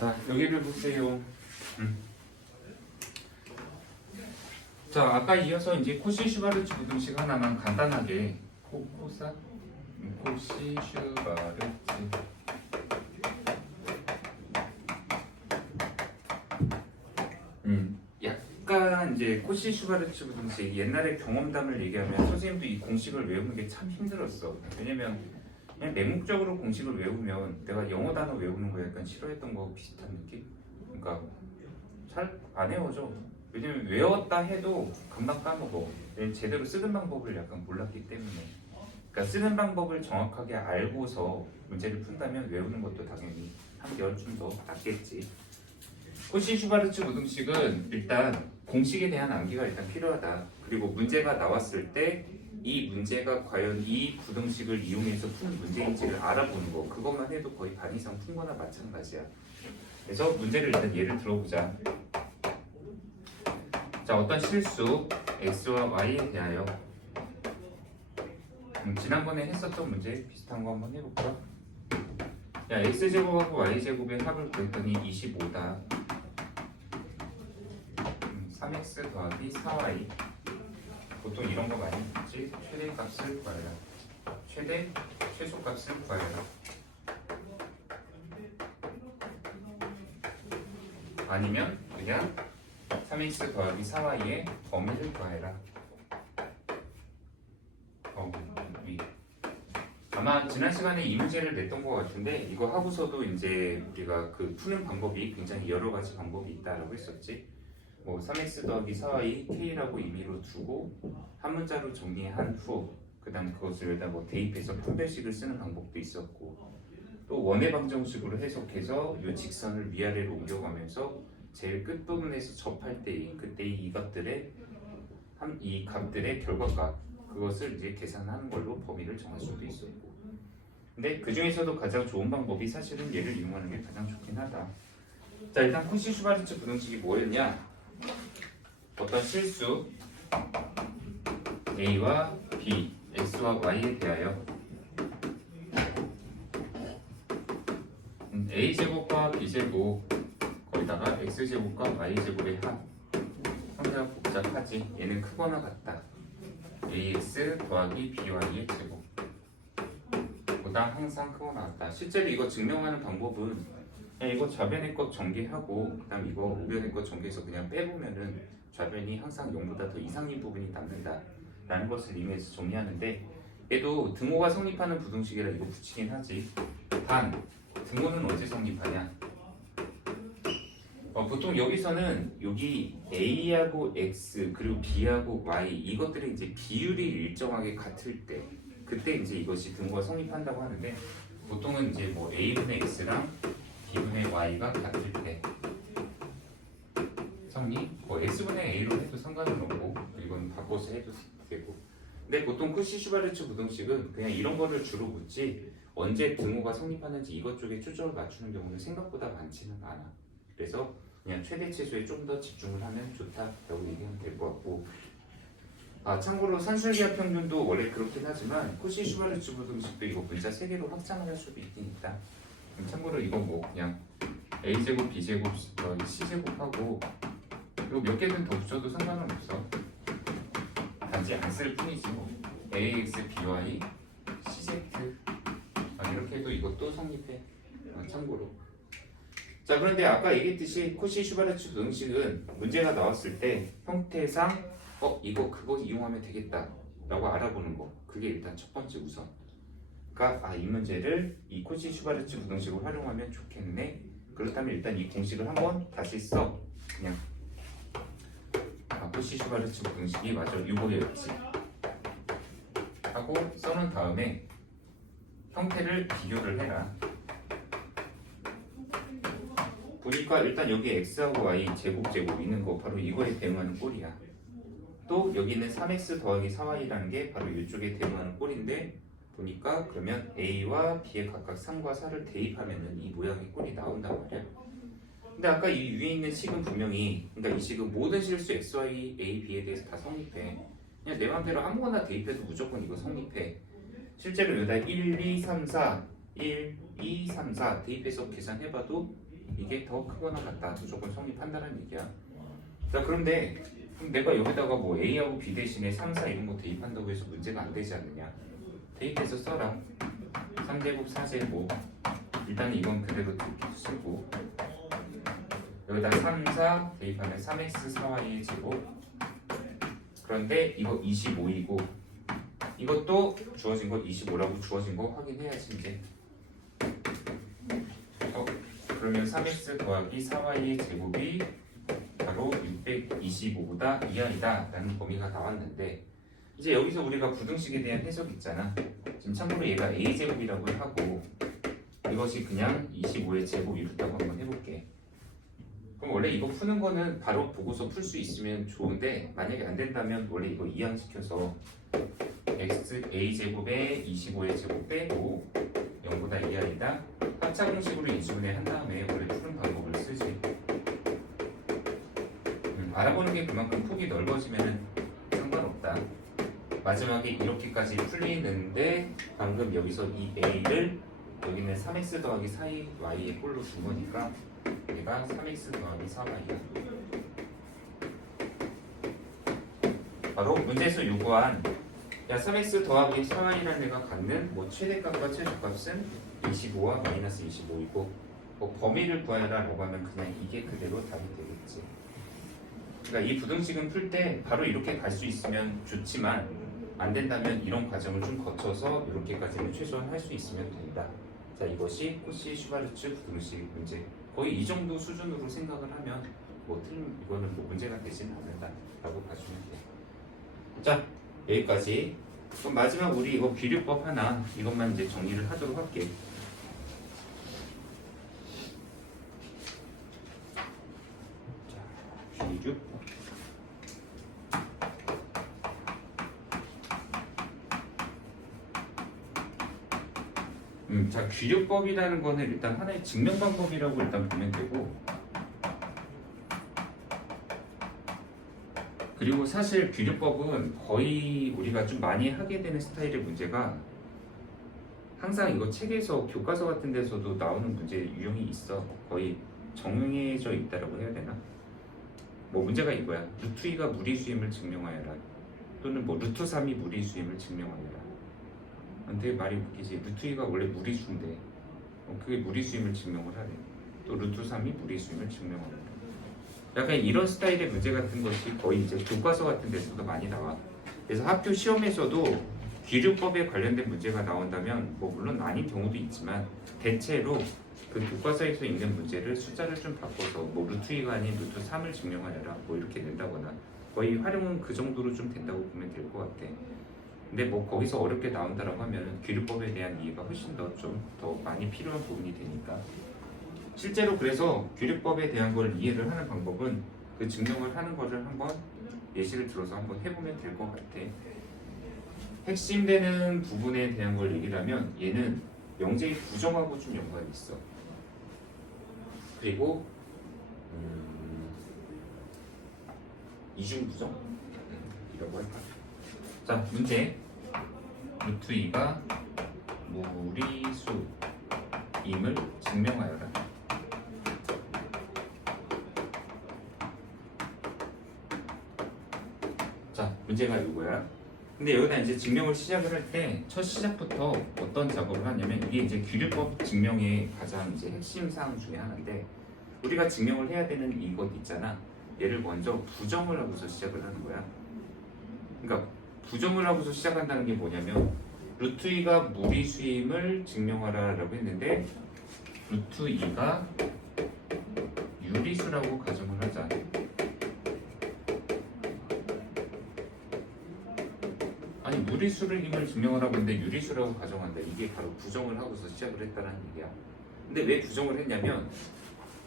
자, 여기를 보세요. 자, 아까 이어서 이제 코시 슈바르츠 부등식 하나만 간단하게 코시 슈바르츠 약간 이제 코시 슈바르츠 부등식 옛날에 경험담을 얘기하면 선생님도 이 공식을 외우는 게 참 힘들었어. 왜냐면 그냥 맹목적으로 공식을 외우면 내가 영어 단어 외우는 거 약간 싫어했던 거하고 비슷한 느낌? 그러니까 잘 안 외워져. 왜냐면 외웠다 해도 금방 까먹어. 왜냐면 제대로 쓰는 방법을 약간 몰랐기 때문에. 그러니까 쓰는 방법을 정확하게 알고서 문제를 푼다면 외우는 것도 당연히 한 개월쯤 더 낫겠지. 코시 슈바르츠 부등식은 일단 공식에 대한 암기가 일단 필요하다. 그리고 문제가 나왔을 때 이 문제가 과연 이 부등식을 이용해서 푼 문제인지를 알아보는 거, 그것만 해도 거의 반 이상 푼 거나 마찬가지야. 그래서 문제를 일단 예를 들어보자. 자, 어떤 실수 x와 y에 대하여 지난번에 했었던 문제 비슷한 거 한번 해볼까? 야, x제곱하고 y제곱의 합을 구했더니 25다. 3x 더하기 4y. 보통 이런 거 많이 묻지? 최대값을 구하라. 최소값을 구하라. 아니면 그냥 3x 더하기 4y의 범위를 구하라. 범위. 아마 지난 시간에 이 문제를 냈던 것 같은데 이거 하고서도 이제 우리가 그 푸는 방법이 굉장히 여러 가지 방법이 있다라고 했었지. 뭐 3x 더하기 4y k라고 임의로 두고 한 문자로 정리한 후 그 다음 그것을 여기다 뭐 대입해서 판별식을 쓰는 방법도 있었고, 또 원의 방정식으로 해석해서 이 직선을 위아래로 옮겨가면서 제일 끝부분에서 접할 때 그때 이 값들의 결과값 그것을 이제 계산하는 걸로 범위를 정할 수도 있었고, 근데 그 중에서도 가장 좋은 방법이 사실은 얘를 이용하는 게 가장 좋긴 하다. 자, 일단 코시 슈바르츠 부등식이 뭐였냐? 어떤 실수 a와 b, x와 y에 대하여 a제곱과 b제곱 거기다가 x제곱과 y제곱의 합. 상대가 복잡하지? 얘는 크거나 같다. ax 더하기 by의 제곱 보다 항상 크거나 같다. 실제로 이거 증명하는 방법은 그냥 이거 좌변의 것 전개하고 그 다음 이거 우변의 것 전개해서 그냥 빼보면은 좌변이 항상 0보다 더 이상인 부분이 남는다 라는 것을 의미해서 정리하는데, 얘도 등호가 성립하는 부등식이라 이거 붙이긴 하지. 단 등호는 언제 성립하냐? 보통 여기서는 여기 a하고 x 그리고 b하고 y 이것들의 이제 비율이 일정하게 같을 때 그때 이제 이것이 등호가 성립한다고 하는데, 보통은 이제 뭐 a분의 x랑 b분의 y가 같을 때 성립, 뭐 x분의 a로 해도 상관은 없고 이건 바꿔서 해도 되고. 근데 보통 코시 슈바르츠 부등식은 그냥 이런 거를 주로 묻지 언제 등호가 성립하는지 이것 쪽에 초점을 맞추는 경우는 생각보다 많지는 않아. 그래서 그냥 최대 최소에 좀 더 집중을 하면 좋다라고 얘기하면 될 것 같고, 참고로 산술기하 평균도 원래 그렇긴 하지만 코시 슈바르츠 부등식도 이거 문자 3개로 확장을 할 수도 있긴 있다. 참고로 이거 뭐 그냥 a제곱 b제곱 c제곱하고 이거 몇 개든 더 붙여도 상관은 없어. 단지 안 쓸 뿐이지 뭐. ax by cz 이렇게 해도 이것도 성립해. 참고로. 자, 그런데 아까 얘기했듯이 코시 슈바르츠 부등식은 문제가 나왔을 때 형태상 이거 그거 이용하면 되겠다 라고 알아보는 거, 그게 일단 첫 번째 우선. 그러니까 이 문제를 이 코시 슈바르츠 부등식을 활용하면 좋겠네. 그렇다면 일단 이 공식을 한번 다시 써. 그냥 코시 슈바르츠 부등식이 맞아 이거였지 하고 써놓은 다음에 형태를 비교를 해라. 보니까 일단 여기 x하고 y 제곱 있는 거 바로 이거에 대응하는 꼴이야. 또 여기는 3x 더하기 4y라는 게 바로 이쪽에 대응하는 꼴인데, 보니까 그러면 a와 b에 각각 3과 4를 대입하면은 이 모양의 꼴이 나온단 말이야. 근데 아까 이 위에 있는 식은 분명히, 그러니까 이 식은 모든 실수 x, y, a, b에 대해서 다 성립해. 그냥 내 맘대로 아무거나 대입해도 무조건 이거 성립해. 실제로 여기다 1, 2, 3, 4 1, 2, 3, 4 대입해서 계산해봐도 이게 더 크거나 같다. 무조건 성립한다는 얘기야. 자, 그런데 그럼 내가 여기다가 뭐 A하고 B 대신에 3, 4 이런 거 대입한다고 해서 문제가 안 되지 않느냐. 대입해서 써라. 3제곱, 4제곱. 일단 이건 그대로 쓰고 여기다 3, 4 대입하면 3x, 4y의 제곱. 그런데 이거 25이고 이것도 주어진 거 25라고 주어진 거 확인해야지 이제. 그러면 3x 더하기 4y의 제곱이 바로 625보다 이하이다 라는 범위가 나왔는데 이제 여기서 우리가 부등식에 대한 해석 있잖아. 지금 참고로 얘가 a제곱이라고 하고 이것이 그냥 25의 제곱 이렇다고 한번 해볼게. 그럼 원래 이거 푸는 거는 바로 보고서 풀 수 있으면 좋은데 만약에 안 된다면 원래 이거 이항시켜서 x a제곱에 25의 제곱 빼고 0보다 이하이다 합차공식으로 인수분해 한 다음에 원래 푸는 방법을 쓰지. 알아보는 게 그만큼 폭이 넓어지면 상관없다. 마지막에 이렇게까지 풀리는데 방금 여기서 이 a를 여기는 3x 더하기 4y의 꼴로 준 거니까 얘가 3x 더하기 4y야. 바로 문제에서 요구한 야 3x 더하기 4y라는 애가 갖는 뭐 최대값과 최저값은 25와 마이너스 25이고 뭐 범위를 구하라 라고 하면 그냥 이게 그대로 답이 되겠지. 그러니까 이 부등식은 풀 때 바로 이렇게 갈 수 있으면 좋지만 안 된다면 이런 과정을 좀 거쳐서 이렇게까지는 최소한 할 수 있으면 된다. 자, 이것이 코시 슈바르츠 부등식 문제. 거의 이 정도 수준으로 생각을 하면 뭐 틀린 이거는 뭐 문제가 되진 않는다라고 봐주면 돼. 자, 여기까지. 그럼 마지막 우리 이거 비례법 하나 이것만 이제 정리를 하도록 할게. 자, 비례법. 자, 귀류법이라는 거는 일단 하나의 증명 방법이라고 일단 보면 되고, 그리고 사실 귀류법은 거의 우리가 좀 많이 하게 되는 스타일의 문제가 항상 이거 책에서 교과서 같은 데서도 나오는 문제 유형이 있어. 거의 정해져 있다라고 해야 되나? 뭐 문제가 이거야. 루트 2가 무리수임을 증명하여라. 또는 뭐 루트 3이 무리수임을 증명하여라. 되게 말이 웃기지. 루트 2가 원래 무리수인데 그게 무리수임을 증명을 하래. 또 루트 3이 무리수임을 증명하래. 약간 이런 스타일의 문제 같은 것이 거의 이제 교과서 같은 데서도 많이 나와. 그래서 학교 시험에서도 귀류법에 관련된 문제가 나온다면 뭐 물론 아닌 경우도 있지만 대체로 그 교과서에서 있는 문제를 숫자를 좀 바꿔서 뭐 루트 2가 아닌 루트 3을 증명하여라 뭐 이렇게 낸다거나 거의 활용은 그 정도로 좀 된다고 보면 될 것 같아. 근데 뭐 거기서 어렵게 나온다라고 하면 귀류법에 대한 이해가 훨씬 더 좀 더 많이 필요한 부분이 되니까 실제로 그래서 귀류법에 대한 걸 이해를 하는 방법은 그 증명을 하는 거를 한번 예시를 들어서 한번 해보면 될 것 같아. 핵심되는 부분에 대한 걸 얘기를 하면 얘는 영재의 부정하고 좀 연관이 있어. 그리고 이중부정 이라고 할까. 자, 문제. 루트 2가 무리수임을 증명하여라. 자, 문제가 이거야. 근데 여기다 이제 증명을 시작을 할 때 첫 시작부터 어떤 작업을 하냐면 이게 이제 귀류법 증명의 가장 이제 핵심 사항 중에 하나인데 우리가 증명을 해야 되는 이것 있잖아. 얘를 먼저 부정을 하고서 시작을 하는 거야. 그러니까 부정을 하고서 시작한다는 게 뭐냐면 루트 2가 무리수임을 증명하라 라고 했는데 루트 2가 유리수라고 가정을 하자. 아니 무리수를 힘을 증명하라고 했는데 유리수라고 가정한다. 이게 바로 부정을 하고서 시작을 했다는 얘기야. 근데 왜 부정을 했냐면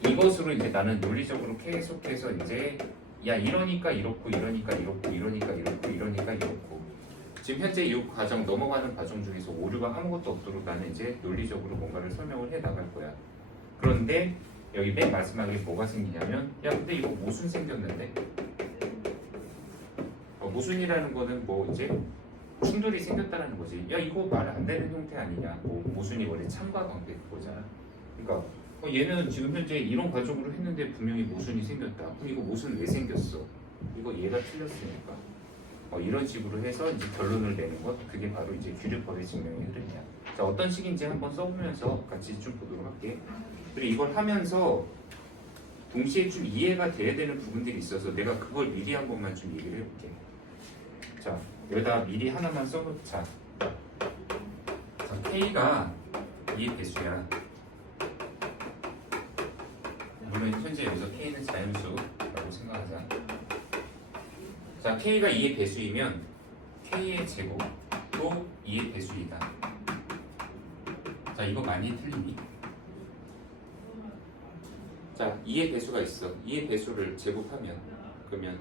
이것으로 이제 나는 논리적으로 계속해서 이제 야 이러니까 이렇고 이러니까 이렇고 이러니까 이렇고 이러니까 이렇고 지금 현재 이 과정 넘어가는 과정 중에서 오류가 아무것도 없도록 나는 이제 논리적으로 뭔가를 설명을 해 나갈 거야. 그런데 여기 맨 마지막에 뭐가 생기냐면 야 근데 이거 모순 생겼는데 모순이라는 거는 뭐 이제 충돌이 생겼다는 거지. 야 이거 말 안 되는 형태 아니냐. 뭐 모순이 원래 참과 관계 그거잖아. 그러니까 얘는 지금 현재 이런 가족으로 했는데 분명히 모순이 생겼다. 그럼 이거 모순 왜 생겼어? 이거 얘가 틀렸으니까. 이런 식으로 해서 이제 결론을 내는 것, 그게 바로 이제 규律법의 증명의 흐름이야. 자, 어떤 식인지 한번 써보면서 같이 좀 보도록 할게. 그리고 이걸 하면서 동시에 좀 이해가 돼야 되는 부분들이 있어서 내가 그걸 미리 한 번만 좀 얘기를 해볼게. 자, 여기다 미리 하나만 써놓자. 자, K가 이 배수야. 물론 현재 여기서 K는 자연수라고 생각하자. 자, K가 2의 배수이면 K의 제곱도 2의 배수이다. 자, 이거 많이 틀리니? 자, 2의 배수가 있어. 2의 배수를 제곱하면 그러면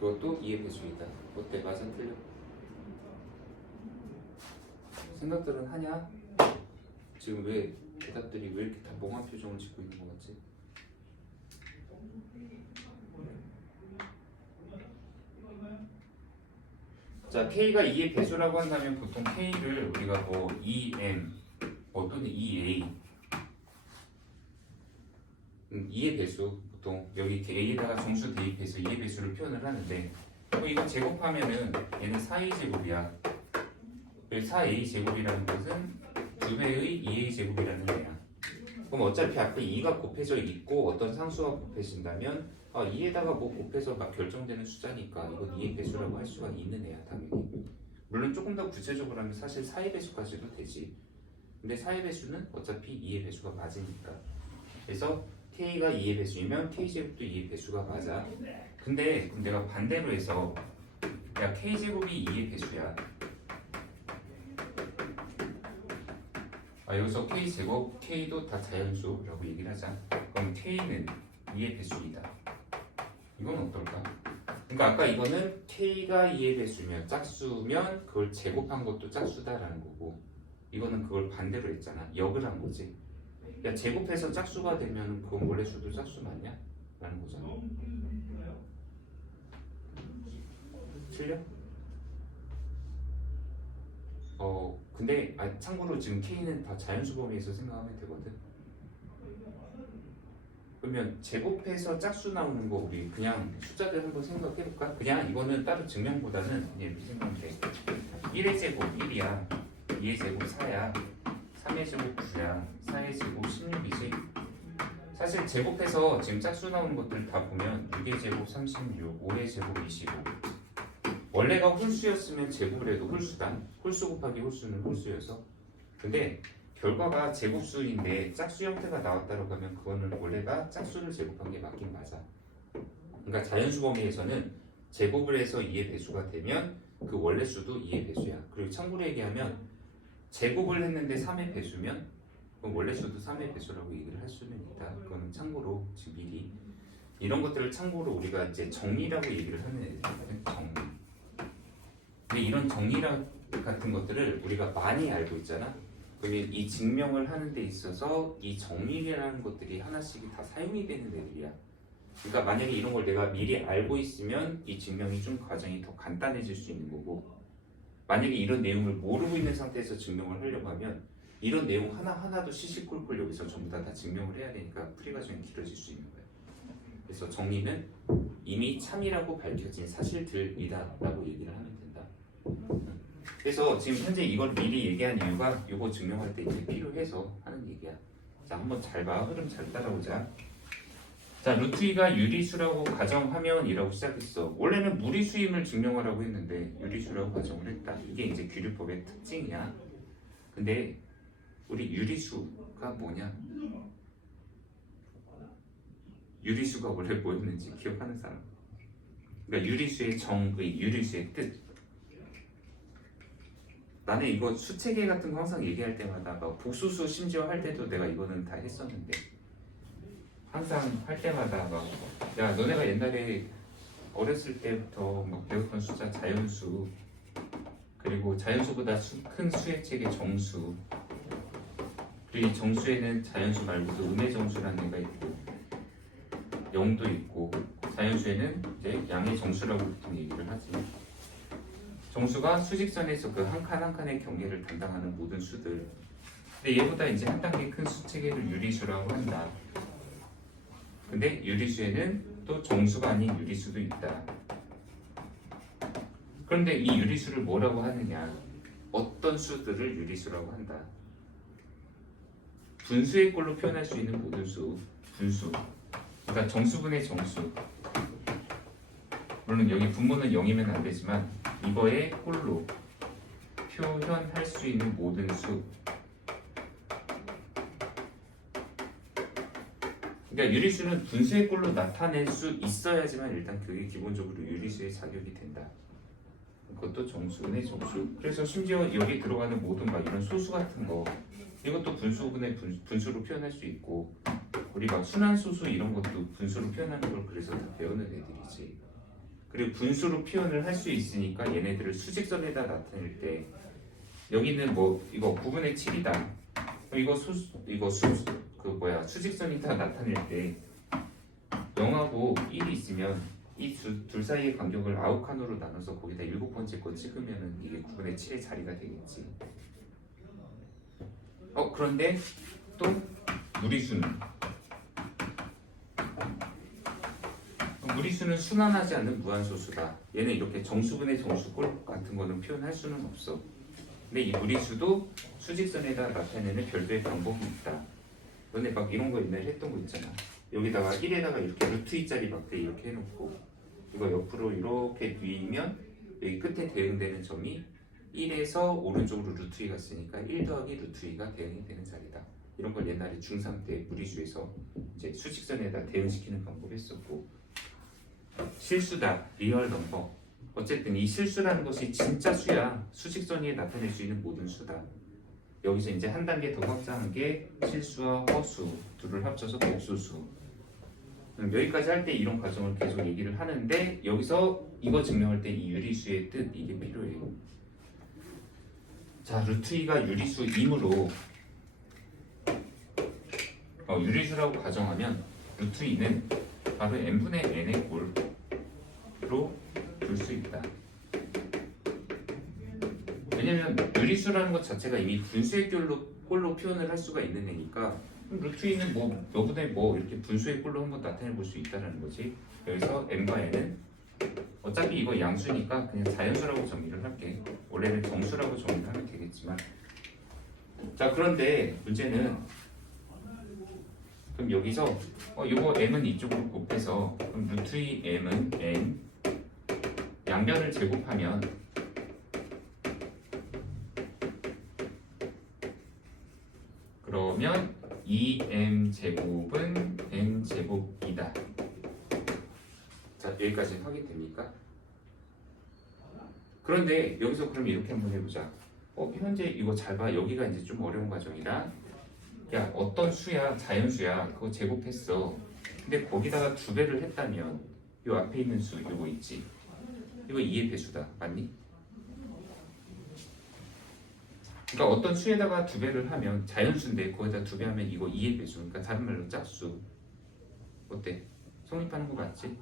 그것도 2의 배수이다. 어때? 맞아? 틀려? 생각들은 하냐? 지금 왜 대답들이 왜 이렇게 다 멍한 표정을 짓고 있는 것 같지? 자, K가 2의 배수라고 한다면 보통 K를 우리가 뭐 2M 또는 2A 2의 배수, 보통 여기 A에다가 정수 대입해서 2의 배수를 표현을 하는데 이거 제곱하면은 얘는 4A 제곱이야. 4A 제곱이라는 것은 2배의 2A 제곱이라는 거야. 그럼 어차피 앞에 2가 곱해져 있고 어떤 상수가 곱해진다면 2에다가 뭐 곱해서 막 결정되는 숫자니까 이건 2의 배수라고 할 수가 있는 애야, 당연히. 물론 조금 더 구체적으로 하면 사실 4의 배수까지도 되지. 근데 4의 배수는 어차피 2의 배수가 맞으니까. 그래서 K가 2의 배수이면 K제곱도 2의 배수가 맞아. 근데 그럼 내가 반대로 해서 야, K제곱이 2의 배수야. 여기서 K제곱, K도 다 자연수라고 얘기를 하자. 그럼 K는 2의 배수이다. 이건 어떨까? 그러니까 아까 이거는 K가 2의 배수면 짝수면 그걸 제곱한 것도 짝수다라는 거고, 이거는 그걸 반대로 했잖아. 역을 한 거지. 야, 제곱해서 짝수가 되면 그건 원래 수도 짝수 맞냐? 라는 거잖아. 틀려? 근데 참고로 지금 K는 다 자연수 범위에서 생각하면 되거든. 그러면 제곱해서 짝수 나오는 거 우리 그냥 숫자들 한번 생각해볼까? 그냥 이거는 따로 증명보다는 이렇게 생각하면 돼. 1의 제곱 1이야. 2의 제곱 4야. 3의 제곱 9야. 4의 제곱 16이지. 사실 제곱해서 지금 짝수 나오는 것들 다 보면 6의 제곱 36, 5의 제곱 25. 원래가 홀수였으면 제곱을 해도 홀수다. 홀수 곱하기 홀수는 홀수여서. 근데 결과가 제곱수인데 짝수 형태가 나왔다고 하면 그거는 원래가 짝수를 제곱한 게 맞긴 맞아. 그러니까 자연수 범위에서는 제곱을 해서 2의 배수가 되면 그 원래 수도 2의 배수야. 그리고 참고로 얘기하면 제곱을 했는데 3의 배수면 그럼 원래 수도 3의 배수라고 얘기를 할 수는 있다. 그거는 참고로 지금 미리 이런 것들을 참고로 우리가 이제 정리라고 얘기를 하는 애들이거든. 정리. 근데 이런 정리랑 같은 것들을 우리가 많이 알고 있잖아. 그러면 이 증명을 하는 데 있어서 이 정리라는 것들이 하나씩 다 사용이 되는 애들이야. 그러니까 만약에 이런 걸 내가 미리 알고 있으면 이 증명이 좀 과정이 더 간단해질 수 있는 거고, 만약에 이런 내용을 모르고 있는 상태에서 증명을 하려고 하면 이런 내용 하나하나도 시시콜콜 여기서 전부 다 증명을 해야 되니까 풀이 과정이 길어질 수 있는 거야. 그래서 정리는 이미 참이라고 밝혀진 사실들이다 라고 얘기를 하면 된다. 그래서 지금 현재 이걸 미리 얘기한 이유가 이거 증명할 때 이제 필요해서 하는 얘기야. 자, 한번 잘 봐. 흐름 잘 따라오자. 자, 루트 2가 유리수라고 가정하면 이라고 시작했어. 원래는 무리수임을 증명하라고 했는데 유리수라고 가정을 했다. 이게 이제 규律법의 특징이야. 근데 우리 유리수가 뭐냐? 유리수가 원래 뭐였는지 기억하는 사람? 그러니까 유리수의 정의, 유리수의 뜻. 나는 이거 수체계 같은 거 항상 얘기할 때마다 막 복수수 심지어 할 때도 내가 이거는 다 했었는데 항상 할 때마다 막 야, 너네가 옛날에 어렸을 때부터 막 배웠던 숫자 자연수, 그리고 자연수보다 큰 수의 책의 정수, 그리고 이 정수에는 자연수 말고도 음의 정수라는 애가 있고 0도 있고, 자연수에는 이제 양의 정수라고 보통 얘기를 하지. 정수가 수직선에서 그 한 칸 한 칸의 경계를 담당하는 모든 수들, 근데 얘보다 이제 한 단계 큰 수 체계를 유리수라고 한다. 근데 유리수에는 또 정수가 아닌 유리수도 있다. 그런데 이 유리수를 뭐라고 하느냐? 어떤 수들을 유리수라고 한다. 분수의 꼴로 표현할 수 있는 모든 수, 분수. 그러니까 정수분의 정수. 물론 여기 분모는 0이면 안 되지만 이거의 꼴로 표현할 수 있는 모든 수. 그러니까 유리수는 분수의 꼴로 나타낼 수 있어야지만 일단 그게 기본적으로 유리수의 자격이 된다. 그것도 정수분의 정수. 그래서 심지어 여기 들어가는 모든 막 이런 소수 같은 거 이것도 분수분의 분수로 표현할 수 있고 우리 막 순환소수 이런 것도 분수로 표현하는 걸 그래서 다 배우는 애들이지. 그리고 분수로 표현을 할 수 있으니까 얘네들을 수직선에다 나타낼 때 여기는 뭐 이거 9분의 7이다. 이거 수직선이다 나타낼 때 0하고 1이 있으면 이 둘 사이의 간격을 아웃칸으로 나눠서 거기다 7번째 거 찍으면은 이게 9분의 7의 자리가 되겠지. 그런데 또 무리수는 순환하지 않는 무한소수다. 얘는 이렇게 정수분의 정수꼴 같은 거는 표현할 수는 없어. 근데 이 무리수도 수직선에다 나타내는 별도의 방법이 있다. 너네 막 이런 거 옛날에 했던 거 있잖아. 여기다가 1에다가 이렇게 루트 2짜리 막대 이렇게 해놓고 이거 옆으로 이렇게 뉘면 여기 끝에 대응되는 점이 1에서 오른쪽으로 루트 2가 쓰니까 1 더하기 루트 2가 대응이 되는 자리다. 이런 걸 옛날에 중3 때 무리수에서 이제 수직선에다 대응시키는 방법을 했었고 실수다, 리얼 넘버. 어쨌든 이 실수라는 것이 진짜 수야. 수직선 위에 나타낼 수 있는 모든 수다. 여기서 이제 한 단계 더 확장한 게 실수와 허수 둘을 합쳐서 복수수. 여기까지 할 때 이런 과정을 계속 얘기를 하는데 여기서 이거 증명할 때 이 유리수의 뜻 이게 필요해요. 자, 루트 2가 유리수이므로 유리수라고 가정하면 루트 2는 바로 n분의 n의 꼴로 둘 수 있다. 왜냐면 유리수라는 것 자체가 이미 분수의 꼴로 표현을 할 수가 있는 애니까 루트 2는 뭐 너분의 뭐 이렇게 분수의 꼴로 한번 나타내 볼 수 있다는 거지. 여기서 n과 n은 어차피 이거 양수니까 그냥 자연수라고 정의를 할게. 원래는 정수라고 정의를 하면 되겠지만 자 그런데 문제는 그럼 여기서 이거 m은 이쪽으로 곱해서 그럼 루트 2 m은 n 양변을 제곱하면 그러면 2m 제곱은 n 제곱이다. 자 여기까지 확인됩니까? 그런데 여기서 그럼 이렇게 한번 해보자. 현재 이거 잘 봐. 여기가 이제 좀 어려운 과정이라 야 어떤 수야 자연수야 그거 제곱했어. 근데 거기다가 2배를 했다면 요 앞에 있는 수 요거 있지. 이거 2의 배수다. 맞니? 그러니까 어떤 수에다가 2배를 하면 자연수인데 거기다 2배 하면 이거 2의 배수. 그러니까 다른 말로 짝수. 어때? 성립하는 거 맞지?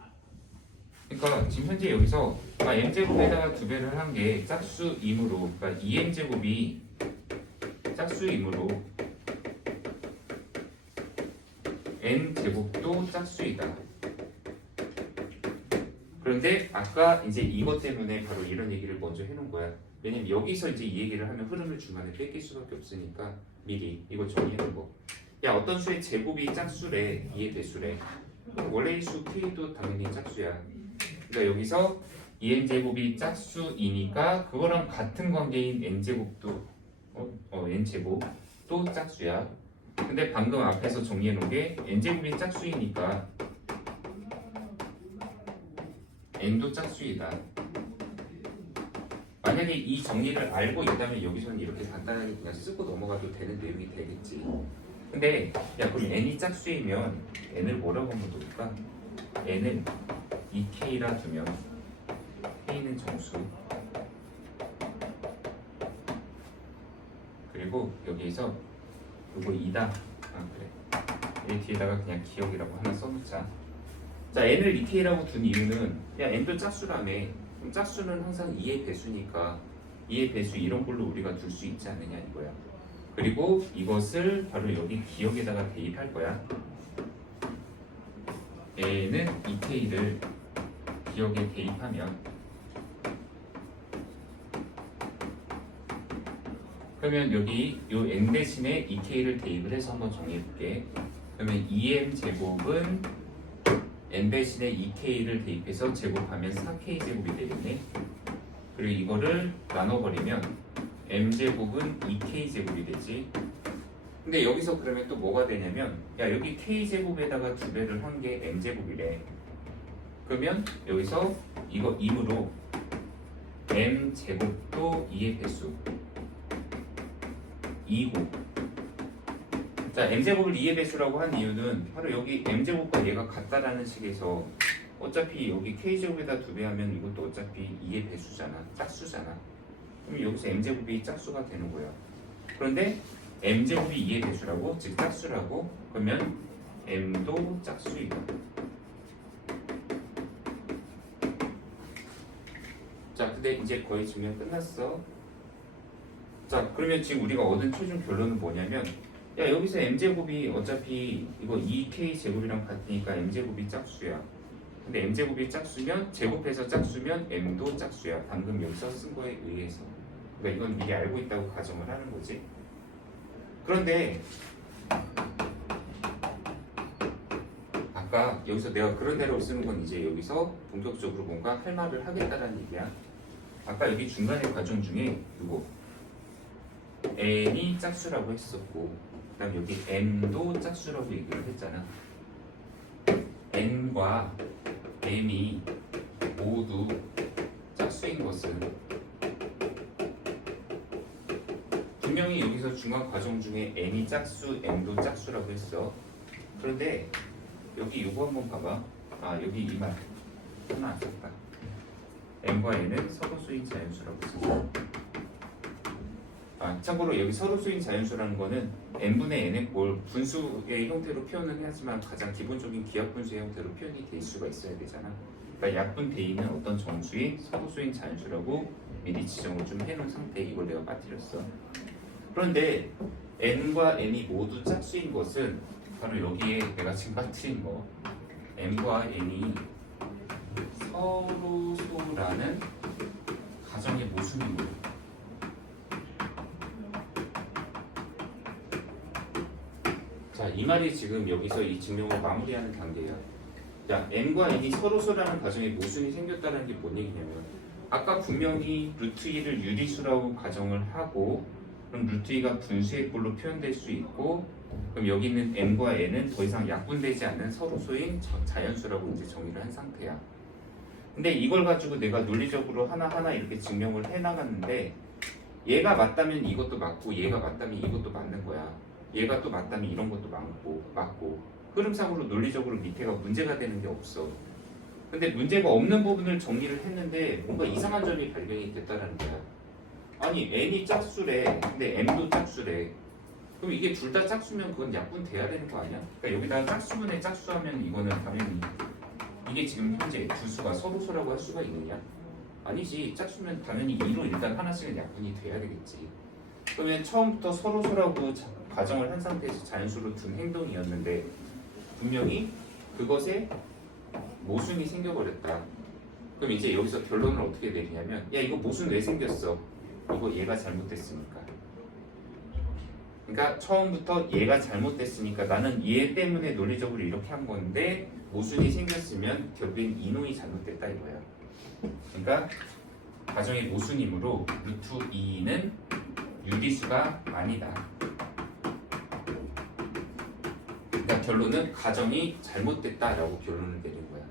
그러니까 지금 현재 여기서 m제곱에다가 2배를 한 게 짝수이므로 그러니까 2m제곱이 짝수이므로 n제곱도 짝수이다. 그런데 아까 이제 이것 때문에 바로 이런 얘기를 먼저 해놓은 거야. 왜냐면 여기서 이제 이 얘기를 하면 흐름을 중간에 뺏길 수밖에 없으니까 미리 이거 정리해놓은 거. 야 어떤 수의 제곱이 짝수래 2의 배수래. 원래 이 수 k도 당연히 짝수야. 그러니까 여기서 2n제곱이 짝수이니까 그거랑 같은 관계인 n제곱도 n제곱도 짝수야. 근데 방금 앞에서 정리해 놓은 게 n제곱이 짝수이니까 n도 짝수이다. 만약에 이 정리를 알고 있다면 여기서는 이렇게 간단하게 그냥 쓰고 넘어가도 되는 내용이 되겠지. 근데 야 그럼 n이 짝수이면 n을 뭐라고 한번 놓을까? n을 2k라 두면 k는 정수 그리고 여기에서 요거 2다. 그래. 이 뒤에다가 그냥 기억이라고 하나 써놓자. 자 n을 2k라고 둔 이유는 야 n도 짝수라며. 그럼 짝수는 항상 2의 배수니까 2의 배수 이런 걸로 우리가 둘 수 있지 않느냐 이거야. 그리고 이것을 바로 여기 기억에다가 대입할 거야. A는 2K를 기억에 대입하면 그러면 여기 요 n 대신에 2K를 대입을 해서 한번 정리해볼게. 그러면 2m 제곱은 n 대신에 2K를 대입해서 제곱하면 4K 제곱이 되겠네. 그리고 이거를 나눠버리면 m 제곱은 2K 제곱이 되지. 근데 여기서 그러면 또 뭐가 되냐면 야 여기 K 제곱에다가 2배를 한 게 m 제곱이래. 그러면 여기서 이거 2으로 m 제곱도 2의 배수 2고 자 m제곱을 2의 배수라고 한 이유는 바로 여기 m제곱과 얘가 같다라는 식에서 어차피 여기 k제곱에다 2배 하면 이것도 어차피 2의 배수잖아. 짝수잖아. 그럼 여기서 m제곱이 짝수가 되는 거야. 그런데 m제곱이 2의 배수라고 즉 짝수라고 그러면 m도 짝수이다. 자 근데 이제 거의 증명 끝났어. 자 그러면 지금 우리가 얻은 최종 결론은 뭐냐면 야 여기서 m제곱이 어차피 이거 2k 제곱이랑 같으니까 m제곱이 짝수야. 근데 m제곱이 짝수면 제곱해서 짝수면 m도 짝수야. 방금 여기서 쓴 거에 의해서. 그러니까 이건 미리 알고 있다고 가정을 하는 거지. 그런데 아까 여기서 내가 그런 대로 쓰는 건 이제 여기서 본격적으로 뭔가 할 말을 하겠다라는 얘기야. 아까 여기 중간에 과정 중에 이거 n이 짝수라고 했었고 그 다음 여기 m도 짝수라고 얘기를 했잖아. n과 m이 모두 짝수인 것은 분명히 여기서 중간 과정 중에 n이 짝수, m도 짝수라고 했어. 그런데 여기 이거 한번 봐봐. 아 여기 이 말 하나 안 썼다. m과 n은 서로수인 자연수라고 했어. 아, 참고로 여기 서로수인 자연수라는 거는 n분의 n의 뭘 분수의 형태로 표현은 하지만 가장 기본적인 기하분수의 형태로 표현이 될 수가 있어야 되잖아. 그러니까 약분대이는 어떤 정수인 서로수인 자연수라고 미리 지정을 좀 해놓은 상태에 이걸 내가 빠뜨렸어. 그런데 n과 n이 모두 짝수인 것은 바로 여기에 내가 지금 빠뜨린 거 m과 n이 서로소라는 가정의 모순입니다. 자, 이 말이 지금 여기서 이 증명을 마무리하는 단계야. 자, m과 n이 서로소라는 가정의 모순이 생겼다는 게 뭔 얘기냐면 아까 분명히 루트 2를 유리수라고 가정을 하고 그럼 루트 2가 분수의 꼴로 표현될 수 있고 그럼 여기 있는 m과 n은 더 이상 약분되지 않는 서로소인 자연수라고 이제 정의를 한 상태야. 근데 이걸 가지고 내가 논리적으로 하나하나 이렇게 증명을 해나갔는데 얘가 맞다면 이것도 맞고 얘가 맞다면 이것도 맞는 거야. 얘가 또 맞다면 이런 것도 맞고 흐름상으로 논리적으로 밑에가 문제가 되는 게 없어. 근데 문제가 없는 부분을 정리를 했는데 뭔가 이상한 점이 발견이 됐다라는 거야. 아니 n이 짝수래. 근데 m도 짝수래. 그럼 이게 둘 다 짝수면 그건 약분돼야 되는 거 아니야? 그러니까 여기다가 짝수분의 짝수하면 이거는 당연히 이게 지금 현재 두 수가 서로소라고 할 수가 있느냐? 아니지. 짝수면 당연히 2로 일단 하나씩은 약분이 돼야 되겠지. 그러면 처음부터 서로소라고 가정을 한 상태에서 자연수로 둔 행동이었는데 분명히 그것에 모순이 생겨버렸다. 그럼 이제 여기서 결론을 어떻게 내리냐면 야 이거 모순 왜 생겼어? 이거 얘가 잘못됐으니까. 그러니까 처음부터 얘가 잘못됐으니까 나는 얘 때문에 논리적으로 이렇게 한 건데 모순이 생겼으면 결국엔 이놈이 잘못됐다 이거야. 그러니까 가정의 모순이므로 루트 2는 유리수가 아니다. 그러니까 결론은 가정이 잘못됐다라고 결론을 내린 거야.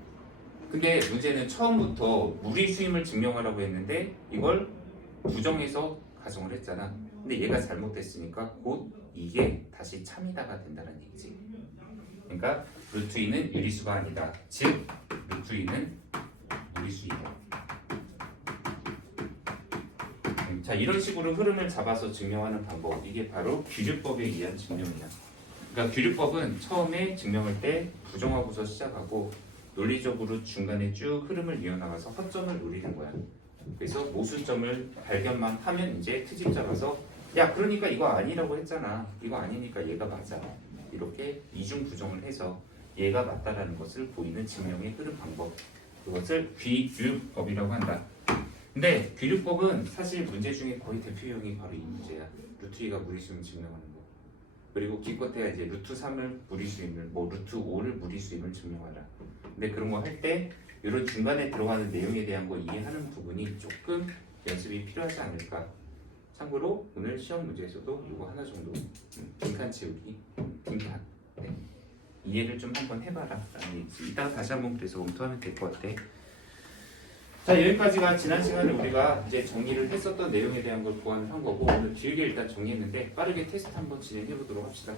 근데 문제는 처음부터 무리수임을 증명하라고 했는데 이걸 부정해서 가정을 했잖아. 근데 얘가 잘못됐으니까 곧 이게 다시 참이다가 된다는 얘기지. 그러니까 루트 2는 유리수가 아니다. 즉 루트 2는 무리수이다. 자 이런 식으로 흐름을 잡아서 증명하는 방법 이게 바로 규律법에 의한 증명이야. 그러니까 규律법은 처음에 증명할 때 부정하고서 시작하고 논리적으로 중간에 쭉 흐름을 이어나가서 허점을 노리는 거야. 그래서 모순점을 발견만 하면 이제 트집 잡아서 야 그러니까 이거 아니라고 했잖아. 이거 아니니까 얘가 맞아. 이렇게 이중 부정을 해서 얘가 맞다라는 것을 보이는 증명의 흐름 방법. 그것을 귀류법이라고 한다. 근데 귀류법은 사실 문제 중에 거의 대표형이 바로 이 문제야. 루트 2가 무리수임을 증명하는 거. 그리고 기껏해야 이제 루트 3을 무리수임을, 뭐 루트 5를 무리수임을 증명하라. 근데 그런 거 할 때 이런 중간에 들어가는 내용에 대한 거 이해하는 부분이 조금 연습이 필요하지 않을까. 참고로 오늘 시험 문제에서도 이거 하나 정도 빈칸 채우기, 빈칸 네. 이해를 좀 한번 해봐라 라는 얘기지. 이따가 다시 한번 그래서 검토하면 될 것 같아. 자 여기까지가 지난 시간에 우리가 이제 정리를 했었던 내용에 대한 걸 보완을 한 거고 오늘 길게 일단 정리했는데 빠르게 테스트 한번 진행해 보도록 합시다.